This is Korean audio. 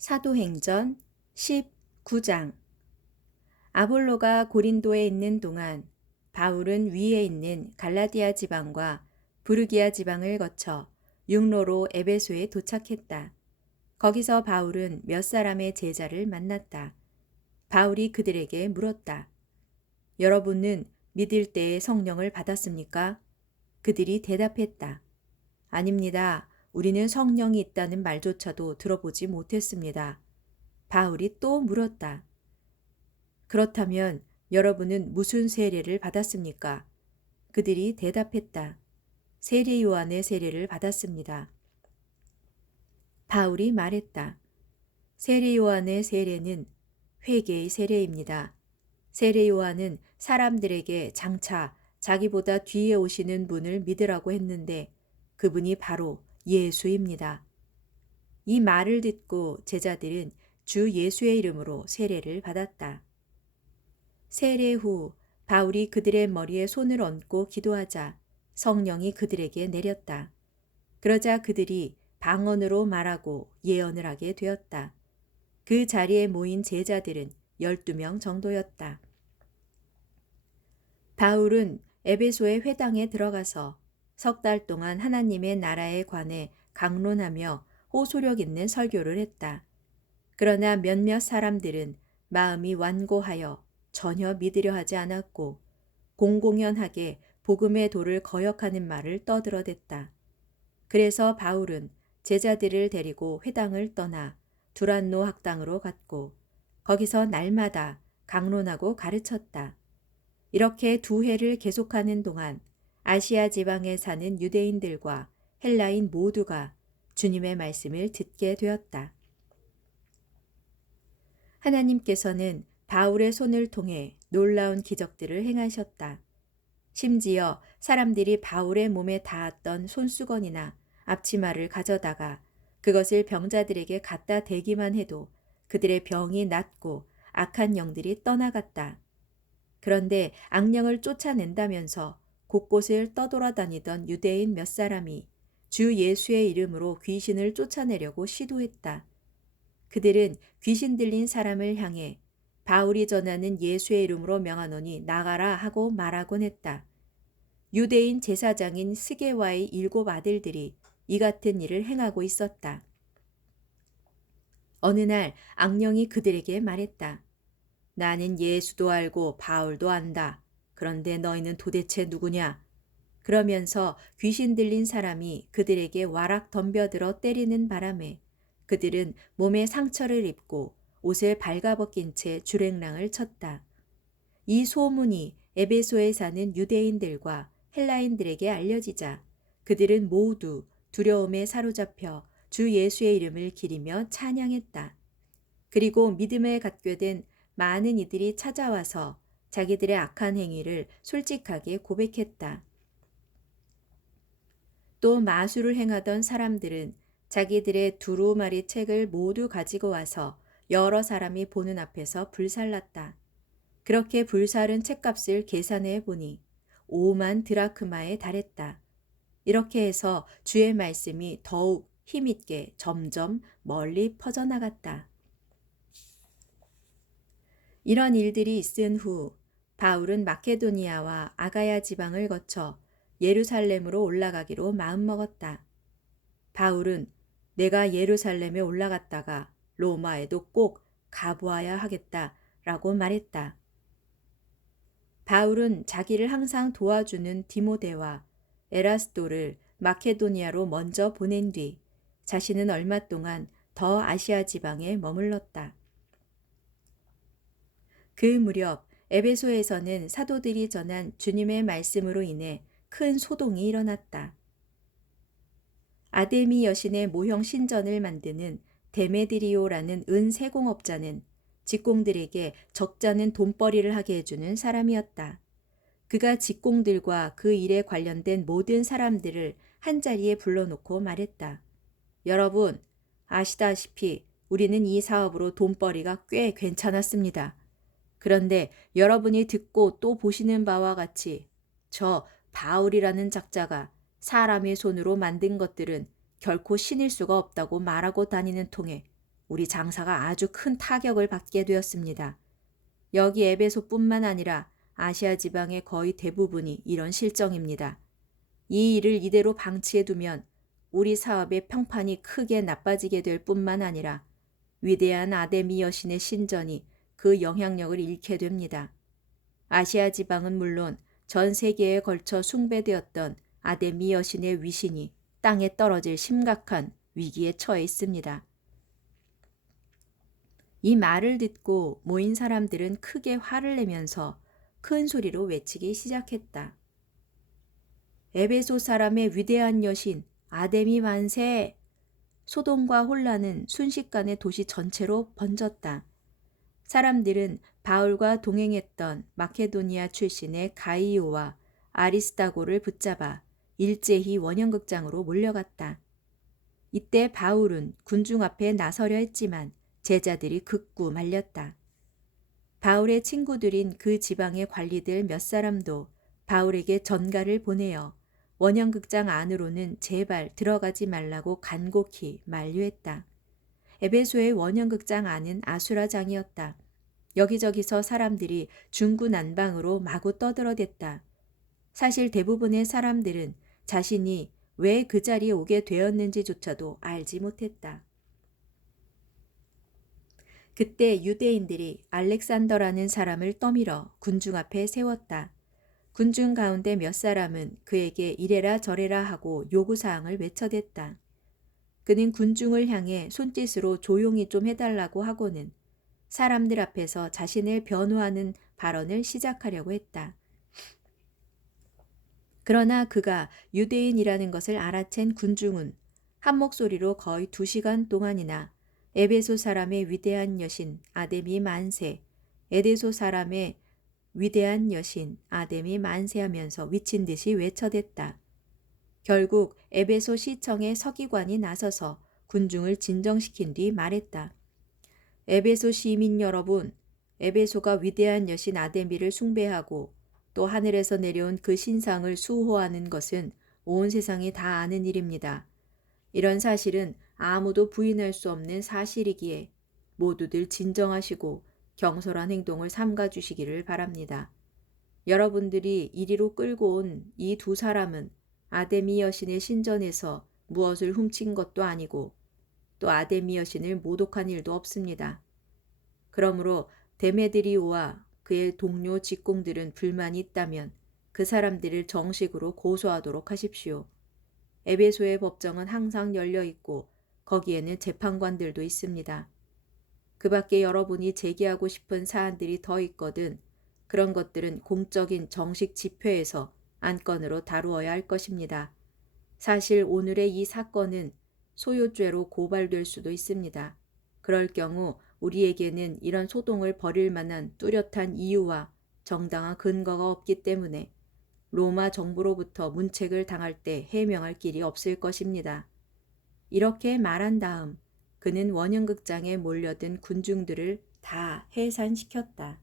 사도행전 19장. 아볼로가 고린도에 있는 동안 바울은 위에 있는 갈라디아 지방과 부르기아 지방을 거쳐 육로로 에베소에 도착했다. 거기서 바울은 몇 사람의 제자를 만났다. 바울이 그들에게 물었다. 여러분은 믿을 때에 성령을 받았습니까? 그들이 대답했다. 아닙니다. 우리는 성령이 있다는 말조차도 들어보지 못했습니다. 바울이 또 물었다. 그렇다면 여러분은 무슨 세례를 받았습니까? 그들이 대답했다. 세례 요한의 세례를 받았습니다. 바울이 말했다. 세례 요한의 세례는 회개의 세례입니다. 세례 요한은 사람들에게 장차 자기보다 뒤에 오시는 분을 믿으라고 했는데 그분이 바로 예수입니다. 이 말을 듣고 제자들은 주 예수의 이름으로 세례를 받았다. 세례 후 바울이 그들의 머리에 손을 얹고 기도하자 성령이 그들에게 내렸다. 그러자 그들이 방언으로 말하고 예언을 하게 되었다. 그 자리에 모인 제자들은 12명 정도였다. 바울은 에베소의 회당에 들어가서 석 달 동안 하나님의 나라에 관해 강론하며 호소력 있는 설교를 했다. 그러나 몇몇 사람들은 마음이 완고하여 전혀 믿으려 하지 않았고 공공연하게 복음의 도를 거역하는 말을 떠들어댔다. 그래서 바울은 제자들을 데리고 회당을 떠나 두란노 학당으로 갔고 거기서 날마다 강론하고 가르쳤다. 이렇게 2회를 계속하는 동안 아시아 지방에 사는 유대인들과 헬라인 모두가 주님의 말씀을 듣게 되었다. 하나님께서는 바울의 손을 통해 놀라운 기적들을 행하셨다. 심지어 사람들이 바울의 몸에 닿았던 손수건이나 앞치마를 가져다가 그것을 병자들에게 갖다 대기만 해도 그들의 병이 낫고 악한 영들이 떠나갔다. 그런데 악령을 쫓아낸다면서 곳곳을 떠돌아다니던 유대인 몇 사람이 주 예수의 이름으로 귀신을 쫓아내려고 시도했다. 그들은 귀신 들린 사람을 향해 바울이 전하는 예수의 이름으로 명하노니 나가라 하고 말하곤 했다. 유대인 제사장인 스게와의 7 아들들이 이 같은 일을 행하고 있었다. 어느 날 악령이 그들에게 말했다. 나는 예수도 알고 바울도 안다. 그런데 너희는 도대체 누구냐? 그러면서 귀신 들린 사람이 그들에게 와락 덤벼들어 때리는 바람에 그들은 몸에 상처를 입고 옷을 발가벗긴 채 주랭랑을 쳤다. 이 소문이 에베소에 사는 유대인들과 헬라인들에게 알려지자 그들은 모두 두려움에 사로잡혀 주 예수의 이름을 기리며 찬양했다. 그리고 믿음을 갖게 된 많은 이들이 찾아와서 자기들의 악한 행위를 솔직하게 고백했다. 또 마술을 행하던 사람들은 자기들의 두루마리 책을 모두 가지고 와서 여러 사람이 보는 앞에서 불살랐다. 그렇게 불살은 책값을 계산해 보니 5만 드라크마에 달했다. 이렇게 해서 주의 말씀이 더욱 힘있게 점점 멀리 퍼져나갔다. 이런 일들이 있은 후 바울은 마케도니아와 아가야 지방을 거쳐 예루살렘으로 올라가기로 마음먹었다. 바울은 내가 예루살렘에 올라갔다가 로마에도 꼭 가보아야 하겠다라고 말했다. 바울은 자기를 항상 도와주는 디모데와 에라스도를 마케도니아로 먼저 보낸 뒤 자신은 얼마 동안 더 아시아 지방에 머물렀다. 그 무렵 에베소에서는 사도들이 전한 주님의 말씀으로 인해 큰 소동이 일어났다. 아데미 여신의 모형 신전을 만드는 데메드리오라는 은세공업자는 직공들에게 적잖은 돈벌이를 하게 해주는 사람이었다. 그가 직공들과 그 일에 관련된 모든 사람들을 한자리에 불러놓고 말했다. 여러분, 아시다시피 우리는 이 사업으로 돈벌이가 꽤 괜찮았습니다. 그런데 여러분이 듣고 또 보시는 바와 같이 저 바울이라는 작자가 사람의 손으로 만든 것들은 결코 신일 수가 없다고 말하고 다니는 통에 우리 장사가 아주 큰 타격을 받게 되었습니다. 여기 에베소뿐만 아니라 아시아 지방의 거의 대부분이 이런 실정입니다. 이 일을 이대로 방치해 두면 우리 사업의 평판이 크게 나빠지게 될 뿐만 아니라 위대한 아데미 여신의 신전이 그 영향력을 잃게 됩니다. 아시아 지방은 물론 전 세계에 걸쳐 숭배되었던 아데미 여신의 위신이 땅에 떨어질 심각한 위기에 처해 있습니다. 이 말을 듣고 모인 사람들은 크게 화를 내면서 큰 소리로 외치기 시작했다. 에베소 사람의 위대한 여신 아데미 만세! 소동과 혼란은 순식간에 도시 전체로 번졌다. 사람들은 바울과 동행했던 마케도니아 출신의 가이오와 아리스다고를 붙잡아 일제히 원형극장으로 몰려갔다. 이때 바울은 군중 앞에 나서려 했지만 제자들이 극구 말렸다. 바울의 친구들인 그 지방의 관리들 몇 사람도 바울에게 전가를 보내어 원형극장 안으로는 제발 들어가지 말라고 간곡히 만류했다. 에베소의 원형극장 안은 아수라장이었다. 여기저기서 사람들이 중구난방으로 마구 떠들어댔다. 사실 대부분의 사람들은 자신이 왜 그 자리에 오게 되었는지조차도 알지 못했다. 그때 유대인들이 알렉산더라는 사람을 떠밀어 군중 앞에 세웠다. 군중 가운데 몇 사람은 그에게 이래라 저래라 하고 요구사항을 외쳐댔다. 그는 군중을 향해 손짓으로 조용히 좀 해달라고 하고는 사람들 앞에서 자신을 변호하는 발언을 시작하려고 했다. 그러나 그가 유대인이라는 것을 알아챈 군중은 한 목소리로 거의 2시간 동안이나 에베소 사람의 위대한 여신 아데미 만세, 에데소 사람의 위대한 여신 아데미 만세하면서 미친 듯이 외쳐댔다. 결국 에베소 시청의 서기관이 나서서 군중을 진정시킨 뒤 말했다. 에베소 시민 여러분, 에베소가 위대한 여신 아데미를 숭배하고 또 하늘에서 내려온 그 신상을 수호하는 것은 온 세상이 다 아는 일입니다. 이런 사실은 아무도 부인할 수 없는 사실이기에 모두들 진정하시고 경솔한 행동을 삼가주시기를 바랍니다. 여러분들이 이리로 끌고 온 이 2사람은 아데미 여신의 신전에서 무엇을 훔친 것도 아니고 또 아데미 여신을 모독한 일도 없습니다. 그러므로 데메드리오와 그의 동료 직공들은 불만이 있다면 그 사람들을 정식으로 고소하도록 하십시오. 에베소의 법정은 항상 열려 있고 거기에는 재판관들도 있습니다. 그 밖에 여러분이 제기하고 싶은 사안들이 더 있거든 그런 것들은 공적인 정식 집회에서 안건으로 다루어야 할 것입니다. 사실 오늘의 이 사건은 소요죄로 고발될 수도 있습니다. 그럴 경우 우리에게는 이런 소동을 벌일 만한 뚜렷한 이유와 정당한 근거가 없기 때문에 로마 정부로부터 문책을 당할 때 해명할 길이 없을 것입니다. 이렇게 말한 다음 그는 원형극장에 몰려든 군중들을 다 해산시켰다.